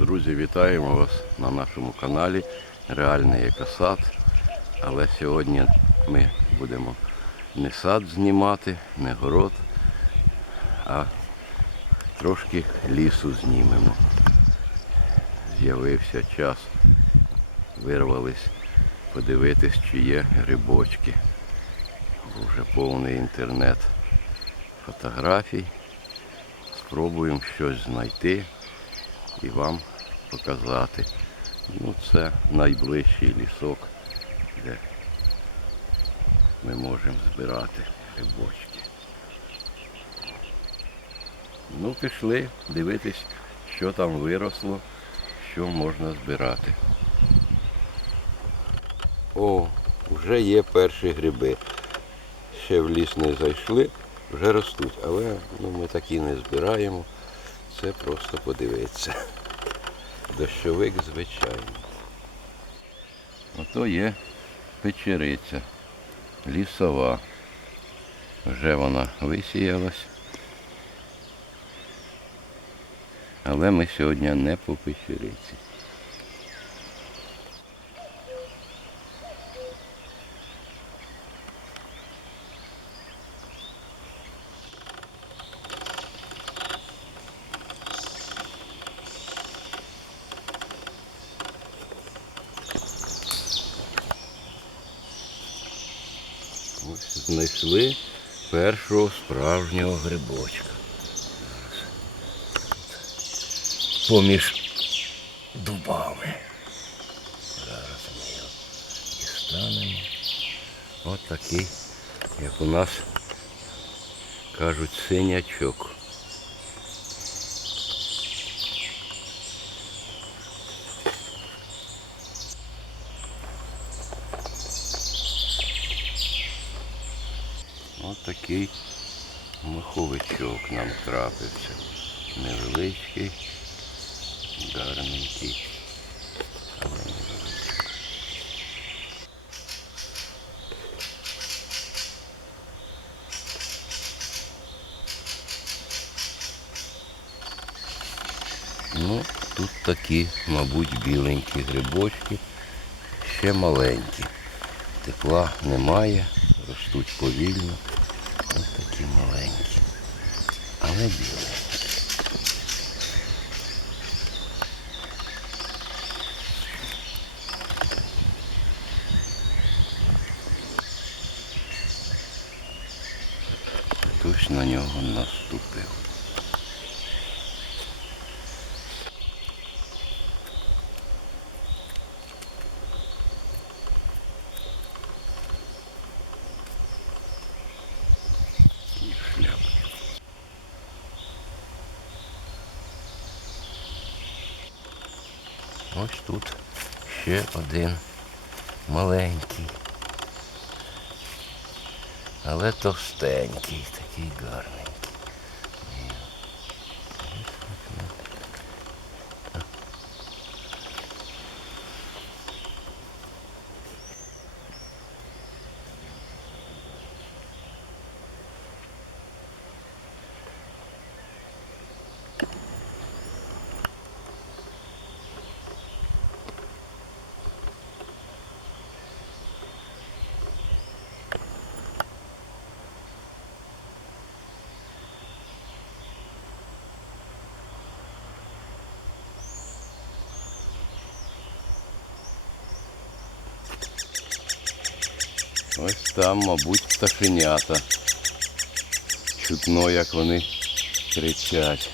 Друзі, вітаємо вас на нашому каналі Реальний екосад. Але сьогодні ми будемо не сад знімати, не город, а трошки лісу знімемо. З'явився час. Вирвались подивитись, чи є грибочки. Бо Вже повний інтернет фотографій. Спробуємо щось знайти і вам показати. Ну, це найближчий лісок, де ми можемо збирати грибочки. Ну, пішли дивитись, що там виросло, що можна збирати. О, вже є перші гриби. Ще в ліс не зайшли, вже ростуть, але ну, ми такі не збираємо. Це просто подивитися. Дощовик звичайний. Ото є печериця, лісова. Вже вона висіялась. Але ми сьогодні не по печериці. Ось знайшли першого справжнього грибочка. Поміж дубами. Зараз ми його дістанемо. Ось такий, як у нас кажуть, синячок. Ось такий маховичок нам трапився. Невеличкий, гарненький, але невеличкий. Ну, тут такі, мабуть, біленькі грибочки, ще маленькі. Тепла немає, ростуть повільно. Ось такі маленькі. Але білі. Хтось на нього наступив. Ось тут ще один маленький. Але товстенький, такий гарний. Ось там, мабуть, пташенята. Чутно, як вони кричать.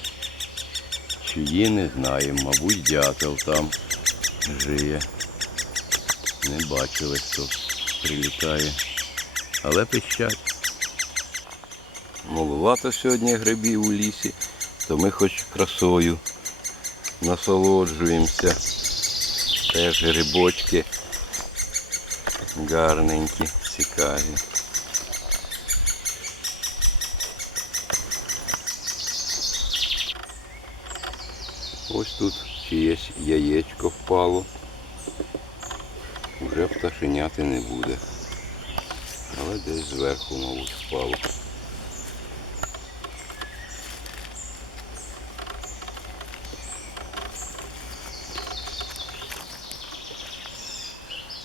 Чиї не знаємо, мабуть, дятел там жиє. Не бачили, хто прилітає. Але пищать. Малувато сьогодні грибів у лісі, то ми хоч красою насолоджуємося. Теж грибочки гарненькі, цікаві. Ось тут чиєсь яєчко впало. Уже пташеняти не буде. Але десь зверху, мабуть, впало.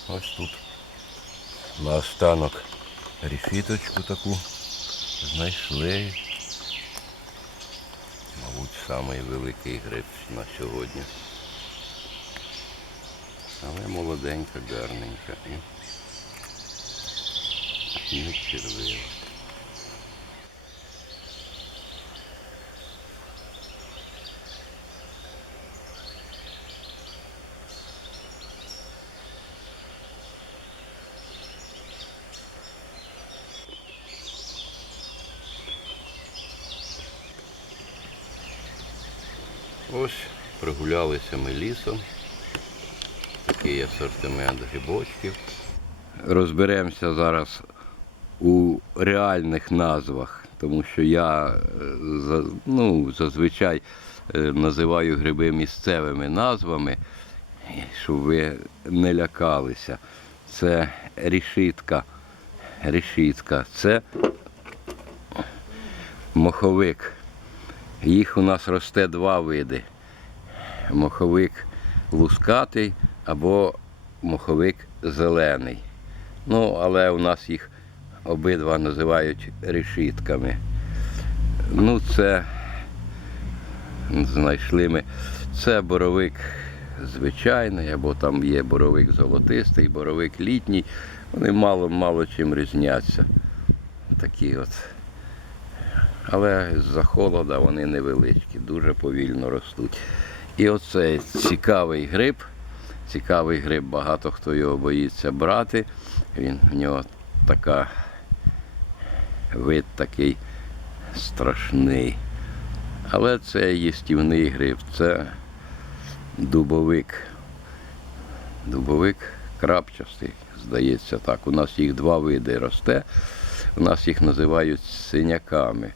Ось тут на останок ріфіточку таку знайшли. Мабуть, самий великий гриб на сьогодні. Але молоденька, гарненька і не червива. Ось прогулялися ми лісом. Такий асортимент грибочків. Розберемося зараз у реальних назвах, тому що я е, ну, зазвичай е, називаю гриби місцевими назвами, щоб ви не лякалися. Це рішітка. Рішітка. Це моховик. Їх у нас росте два види. Моховик лускатий або моховик зелений. Ну, але у нас їх обидва називають решітками. Ну, це знайшли ми. Це боровик звичайний, або там є боровик золотистий, боровик літній. Вони мало-мало чим різняться. Такі от. Але з-за холода вони невеличкі, дуже повільно ростуть. І оцей цікавий гриб, цікавий гриб, багато хто його боїться брати. Він в нього така вид такий страшний. Але це їстівний гриб, це дубовик. Дубовик крапчастий, здається так. У нас їх два види росте. У нас їх називають синяками.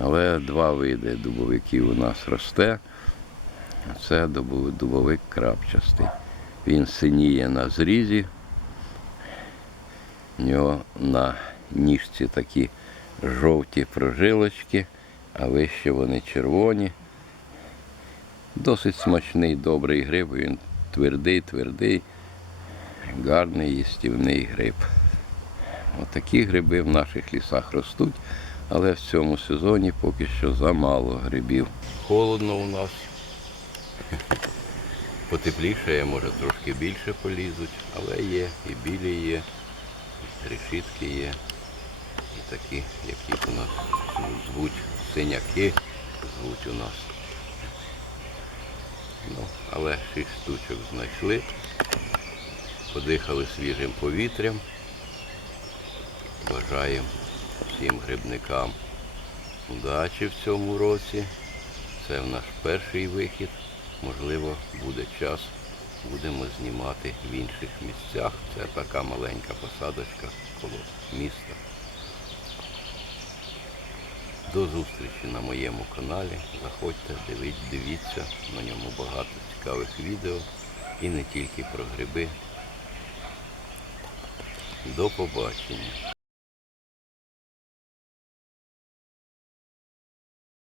Але два види дубовиків у нас росте. Це дубовик крапчастий. Він синіє на зрізі. У нього на ніжці такі жовті прожилочки, а вище вони червоні. Досить смачний, добрий гриб, він твердий, твердий, гарний їстівний гриб. Отакі гриби в наших лісах ростуть, але в цьому сезоні поки що замало грибів. Холодно у нас. Потеплішає, може трошки більше полізуть, але є, і білі є, і решітки є, і такі, які у нас звуть синяки, звуть у нас. Ну, але шість штучок знайшли, подихали свіжим повітрям. Бажаємо всім грибникам удачі в цьому році. Це наш перший вихід. Можливо, буде час, будемо знімати в інших місцях. Це така маленька посадочка коло міста. До зустрічі на моєму каналі. Заходьте, дивіть, дивіться. На ньому багато цікавих відео і не тільки про гриби. До побачення.